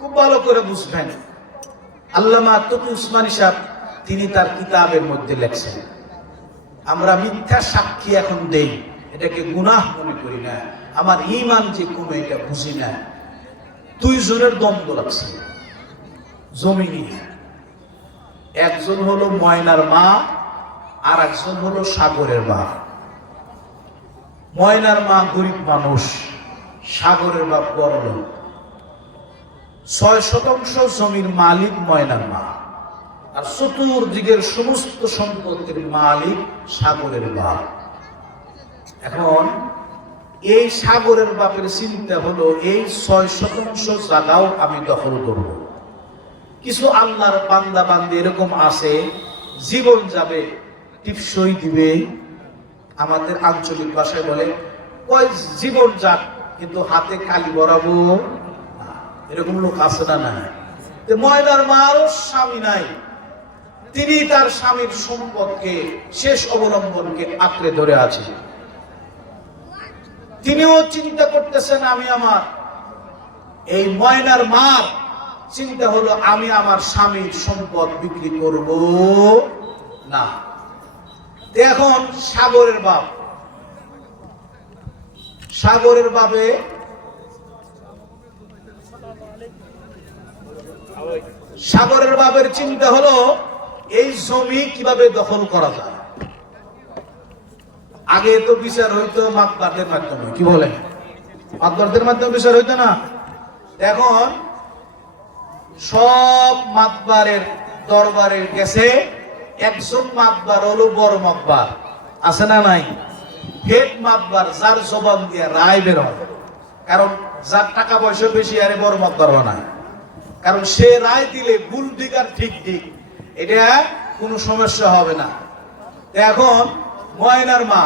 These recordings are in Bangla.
খুব ভালো করে বুঝবেন। আল্লামা তকি উসমানী সাহেব তিনি তার কিতাবের মধ্যে লেখছেন, আমরা মিথ্যা সাক্ষী এখন দেই, এটাকে গুনাহ মনে করি না, আমার ঈমান যে কমে এটা বুঝি না। দুই জনের দ্বন্দ্ব লাগছে জমি নিয়ে। একজন হলো ময়নার মা, আর একজন হলো সাগরের মা। ময়নার মা গরিব মানুষ, সাগরের বাপ বড়লোক। 6% জমির মালিক ময়নার মা, আর চতুর্দিকের সমস্ত সম্পত্তির মালিক সাগরের বাপ। এখন এই সাগরের বাপের চিন্তা হলো এই 6% জায়গাও আমি দখল করব। কিছু আল্লাহর বান্দা বান্দি এরকম আছে, জীবন যাবে টিপসই দিবে, আমাদের আঞ্চলিক ভাষায় বলে ওই জীবন যাক কিন্তু হাতে কালি বরাবো, এরকম লোক আছে না? না। ময়নার মারও স্বামী নাই, তিনি তার স্বামীর সম্পদকে, শেষ অবলম্বনকে আঁকড়ে ধরে আছে। তিনিও চিন্তা করতেছেন আমি আমার, এই ময়নার মার চিন্তা হলো আমি আমার স্বামীর সম্পদ বিক্রি করব না। এখন সাগরের বাপে সাগরের বাপের চিন্তা হলো এই জমি কিভাবে দখল করা যায়। আগে তো বিচার হইতো মাতবারদের মাধ্যমে, কি বলে, মাতবারদের মাধ্যমে বিচার হইতো না। এখন সব মাতবারের দরবারে গেছে, একজন মাতবার হলো বড় মাতবার, আছে না নাই? হেড মাতবার, যার জবান দিয়ে রায় বের হয়। কারণ যার টাকা পয়সা বেশি আরে বড় মাতবার বানায়, কারণ সে রায় দিলে ভুল দিক আর ঠিক দিক এটা কোনো সমস্যা হবে না। এখন ময়নার মা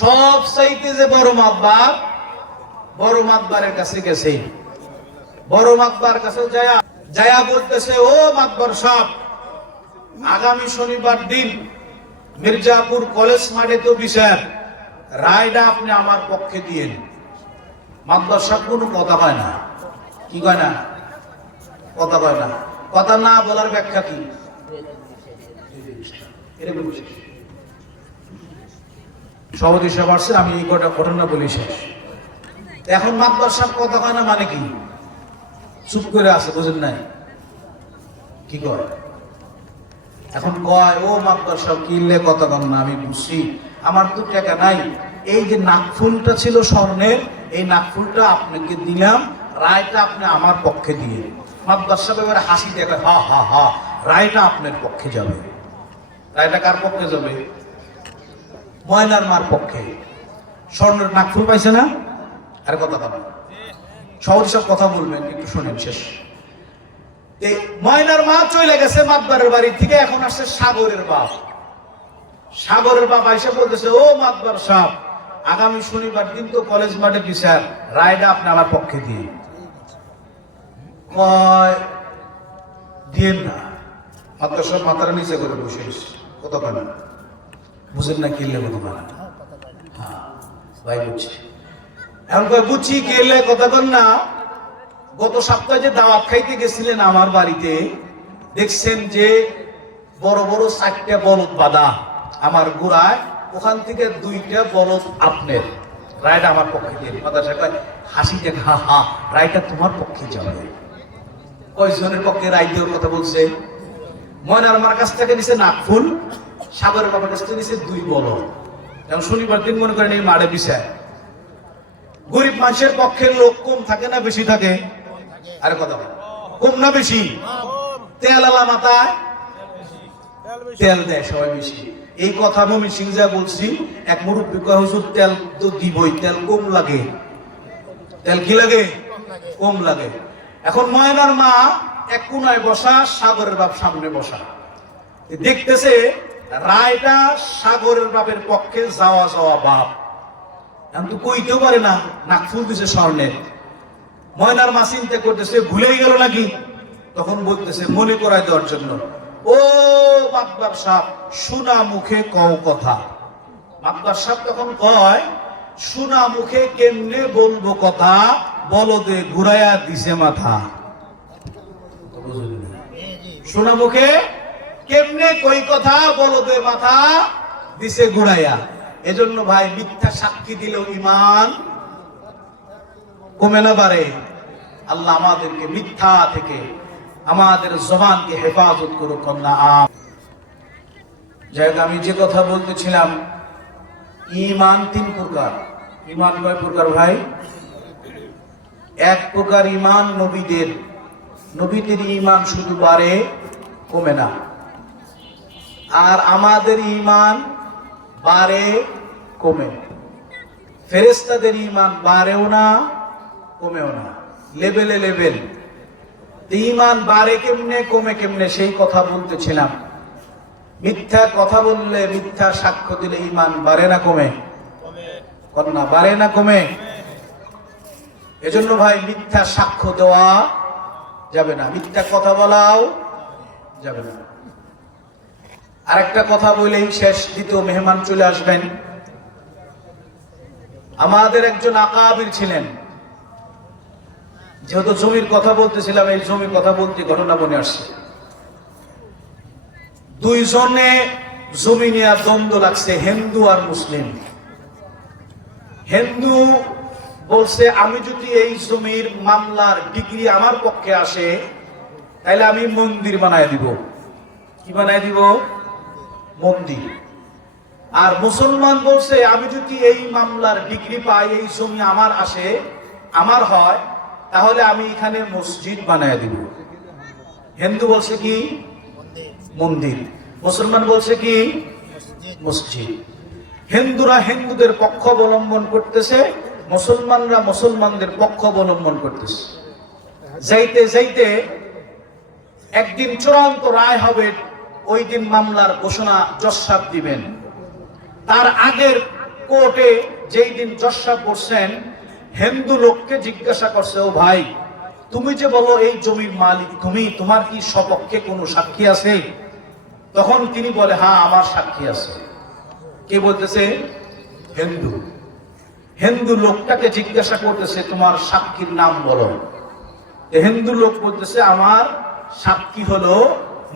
সব চাইতে যে বড় মাতবারের কাছে গেছে, বড় মাতবার কাছে যায়া বলতেছে, ও মাতবার সাহেব, আগামী শনিবার দিন মির্জাপুর কলেজ মাঠে তো বিচার, রায়টা আপনি আমার পক্ষে দিয়েন। মাতবার সাহেব কোনো কথা কয় না, কি কয় না, কথা কয় না। কথা না বলার ব্যাখ্যা কি? সভাপতি সাহেব আসছে, আমি এই কটা ঘটনা বলি শেষ। এখন মাতবার সাহেব কথা কয় না মানে কি? চুপ করে আছে, বুঝেন নাই? কি কয়? এখন কয়, ও মাতবার সাহেব কিনলে কথা কম না, আমি বুঝছি, আমার তো টাকা নাই, এই যে নাকফুলটা ছিল স্বর্ণের, এই নাকফুলটা আপনাকে দিলাম, রায়টা আপনি আমার পক্ষে দিয়ে। মাতবার সাহেব এবার হাসি দেখে, হা হা হা, রায়টা আপনার পক্ষে যাবে। রায়টা কার পক্ষে যাবে? ময়নার মার পক্ষে। স্বর্ণের নাকফুল পাইছে না? আর কথা বলেন, সহজ সব কথা বলবেন, একটু শোনেন শেষ। ময়নার মা চলে গেছে মাতবারের বাড়ি থেকে, এখন আসছে সাগরের বাপ। সাগরের বাপ এসে বলতেছে, ও মাতবার সাহেব, আগামী শনিবার দিন তো কলেজ মাঠে বিচার, রায়টা আপনি আমার পক্ষে দিয়ে দিয়েন না। মাতবার সাহেব মাথার নিচে করে বসে কথা বলেন, বুঝেন না? কিনলে কথা বলেন, হ্যাঁ ভাই বুঝছি। এখন বুঝছি কিনলে কথা বল না। গত সপ্তাহে যে দাওয়াত খাইতে গেছিলেন আমার বাড়িতে, দেখছেন যে বড় বড় 4টা বলদ বাঁধা আমার গোড়ায়, ওখান থেকে 2টা বলদ আপনার, রায়টা আমার পক্ষে দিয়ে। মাদার সাহেব হাসি দেখ, হা হা, রায়টা তোমার পক্ষে যাবে। কয়জনের পক্ষে রায় দেওয়ার কথা বলছে? ময়নার মার কাছ থেকে নিছে নাকফুল, সাগরের বাবার কাছ থেকে নিছে 2 বলদ। এখন শনিবার দিন মনে করেন এই মাঠে বিচার। গরিব মানুষের পক্ষের লোক কম থাকে না বেশি থাকে? আরে কথা কম না বেশি? তেল আলা মাথায় তেল দেয় সবাই বেশি। এই কথা মমিন সিং যা বলছি, এক মুরব্বী কয়, হুজুর তেল তো দিবই, তেল কম লাগে। তেল কি লাগে? কম লাগে। এখন ময়নার মা এক কোনায় বসা, সাগরের বাপ সামনে বসা, দেখতেছে রায়টা সাগরের বাপের পক্ষে যাওয়া যাওয়া বাপ। এখন তো কইতেও পারে না, নাকফুল দিছে স্বর্ণের। ময়নার মা চিন্তা করতেছে ভুলেই গেল নাকি, তখন বলতেছে মনে করাই দেওয়ার জন্য, ও মাতবার সাহেব, শোনা মুখে কও কথা। মাতবার সাহেব তখন কয়, শোনা মুখে কেমনে বলবো কথা, বলদে ঘুরাইয়া দিছে মাথা। শোনা মুখে কেমনে কই কথা, বলদে মাথা দিছে ঘুরাইয়া। এজন্য ভাই মিথ্যা সাক্ষী দিলেও ঈমান কমে না বাড়ে। আল্লাহ আমাদেরকে মিথ্যা থেকে আমাদের জবানকে হেফাজত করুক। যাই হোক, আমি যে কথা বলতেছিলাম, ঈমান 3 প্রকার। ঈমান কয় প্রকার ভাই? এক প্রকার ঈমান নবীদের। নবীদের ঈমান শুধু বাড়ে, কমে না। আর আমাদের ঈমান বাড়ে, কমে। ফেরেশতাদের ঈমান বাড়েও না, কমেও না, লেভেলে লেভেল। ঈমান বাড়ে কেমনে, কমে কেমনে, সেই কথা বলতেছিলাম। মিথ্যা কথা বললে, মিথ্যা সাক্ষ্য দিলে ঈমান বাড়ে না কমে? কন্যা বাড়ে না কমে? এজন্য ভাই মিথ্যা সাক্ষ্য দেওয়া যাবে না, মিথ্যা কথা বলাও যাবে না। আরেকটা কথা বলেই শেষ, দ্বিতীয় মেহমান চলে আসবেন। আমাদের একজন আকাবির ছিলেন, যেহেতু জমির কথা বলতেছিলাম, এই জমির কথা বলতে ঘটনা মনে আসছে। দুইজনে জমি নিয়ে দ্বন্দ্ব লাগছে, হিন্দু আর মুসলিম। হিন্দু বলছে, আমি যদি এই জমির মামলার ডিগ্রি আমার পক্ষে আসে, তাহলে আমি মন্দির বানায় দিব। কি বানায় দিব? মন্দির। আর মুসলমান বলছে, আমি যদি এই মামলার ডিগ্রি পাই, এই জমি আমার আসে, আমার হয়, তাহলে আমি এখানে মসজিদ বানায় দিব। হিন্দু বলছে কি? মন্দির। মুসলমান বলছে কি? মসজিদ। হিন্দুরা হিন্দুদের পক্ষ অবলম্বন করতেছে, মুসলমানরা মুসলমানদের পক্ষ অবলম্বন করতেছে। যাইতে যাইতে একদিন চূড়ান্ত রায় হবে, ওই দিন মামলার ঘোষণা জজ সাহেব দিবেন। তার আগের কোর্টে যেই দিন জজ সাহেব বসছেন, হিন্দু লোককে জিজ্ঞাসা করছে, ও ভাই, তুমি যে বলো এই জমির মালিক তুমি, তোমার কি সপক্ষে কোনো সাক্ষী আছে? তখন তিনি বলে, হ্যাঁ, আমার সাক্ষী আছে। কে বলতেছে? হিন্দু। হিন্দু লোকটাকে জিজ্ঞাসা করতেছে, তোমার সাক্ষীর নাম বলো। হিন্দু লোক বলতেছে, আমার সাক্ষী হলো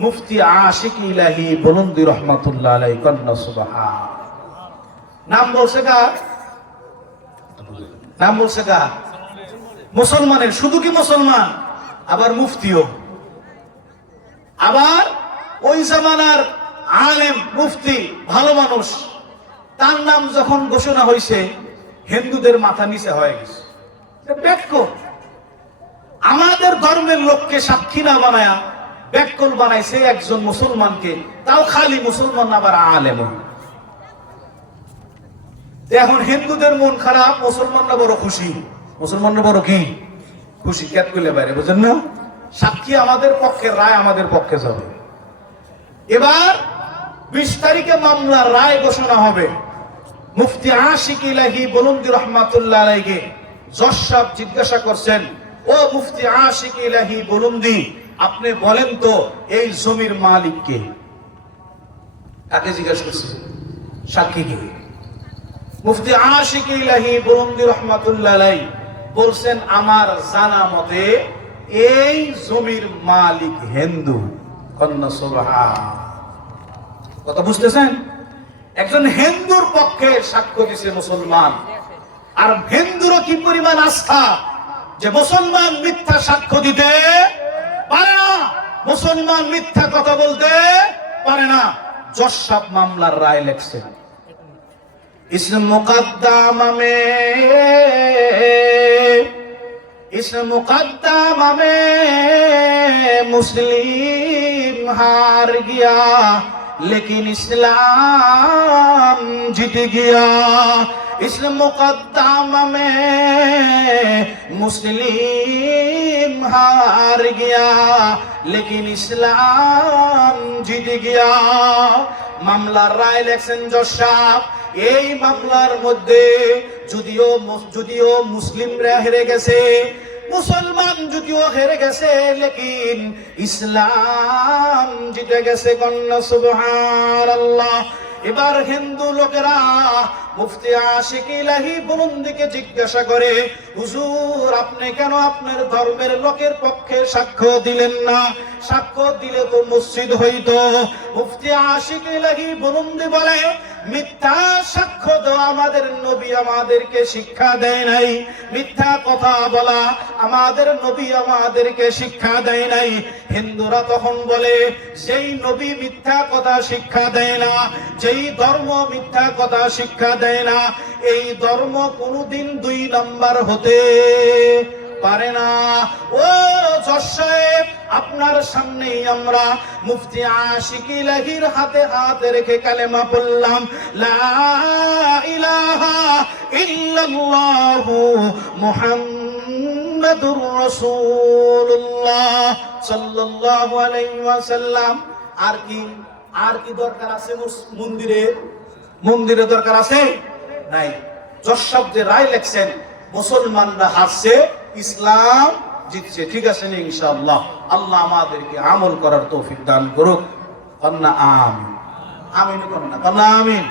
মুফতি আশিক ইলাহি বুলন্দি রহমাতুল্লাহ আলাইহি কন্না সুবহান। নাম বলছে কার? নাম বলছে কার? মুসলমানের। শুধু কি মুসলমান, আবার মুফতিও। আবার ওই জামানার আলেম, মুফতি, ভালো মানুষ। তার নাম যখন ঘোষণা হয়েছে, হিন্দুদের মাথা নিচে হয়ে গেছে। আমাদের ধর্মের লোককে সাক্ষী না বানায়া ব্যাককল বানাইছে একজন মুসলমানকে, তাও খালি মুসলমান, আবার আলেম। এখন হিন্দুদের মন খারাপ, মুসলমানরা বড় খুশি। মুসলমানরা বড় কি খুশি? ক্যাট করলে বাইরে, বুঝেন না? সাক্ষী আমাদের পক্ষে, রায় আমাদের পক্ষে যাবে। এবার 20 তারিখে মামলার রায় ঘোষণা হবে। মুফতি আশিক ইলাহি বুলন্দি রহমাতুল্লাহ আলাইহি জজ সাহেব জিজ্ঞাসা করছেন, ও মুফতি আশিক ইলাহি বুলন্দি, আপনি বলেন তো এই জমির মালিক কে? কাকে জিজ্ঞাসা করছেন? সাক্ষীকে। মুফতি আশিক ইলাহি বুলন্দি রহমাতুল্লাহ আলাইহি বলছেন, আমার জানা মতে এই জমির মালিক হিন্দু। কন্না সুবহান। কথা বুঝতেছেন? একজন হিন্দুর পক্ষে সাক্ষ্য দিছে মুসলমান। আর হিন্দুরও কি পরিমাণ আস্থা যে মুসলমান মিথ্যা সাক্ষ্য দিতে পারে না, মুসলমান মিথ্যা কথা বলতে পারে না। জজ সাহেব মামলার রায় লেখছেন, इस मुकद्दमा में मुस्लिम हार गया, लेकिन इस्लाम जीत गया। इस मुकद्दमा में मुस्लिम हार गया, लेकिन इस्लाम जीत गया। মামলার রায় লেখছেন জজ সাহেব। এই মামলার মধ্যে যদিও মুসলিমরা হেরে গেছে, মুসলমান যদিও হেরে গেছে, লেকিন ইসলাম জিতে গেছে। কন্না সুবহানাল্লাহ। এবার হিন্দু লোকেরা মুফতি আশিক ইলাহি বুলুন্দিকে জিজ্ঞাসা করে, হুজুর আপনি কেন আপনার ধর্মের লোকের পক্ষে সাক্ষ্য দিলেন না? সাক্ষ্য দিলে তো মসজিদ হইতো। মুফতি আশিক ইলাহি বুলুন্দি বলে, মিথ্যা সাক্ষ্য দেওয়া আমাদের নবী আমাদেরকে শিক্ষা দেয় নাই, মিথ্যা কথা বলা আমাদের নবী আমাদেরকে শিক্ষা দেয় নাই। হিন্দুরা তখন বলে, যেই নবী মিথ্যা কথা শিক্ষা দেয় না, যেই ধর্ম মিথ্যা কথা শিক্ষা দেয় না, এই ধর্ম কোনোদিন 2 নাম্বার হতে পারে না। ও জজ সাহেব, আপনার সামনেই আমরা মুফতি আশিক ইলাহির হাতে হাত রেখে কালেমা পড়লাম, লা ইলাহা ইল্লাল্লাহু মুহাম্মাদুর রাসূলুল্লাহ সাল্লাল্লাহু আলাইহি ওয়াসাল্লাম। আর কি দরকার আছে? মন্দিরে দরকার আছে নাই? জজ সাহেব যে রায় লেখছেন, মুসলমানরা হারছে, ইসলাম জিতছে, ঠিক আছে না? ইনশাআল্লাহ আল্লাহ আমাদেরকে আমল করার তৌফিক দান করুক। আমিন আমিন, কন্যা আমিন।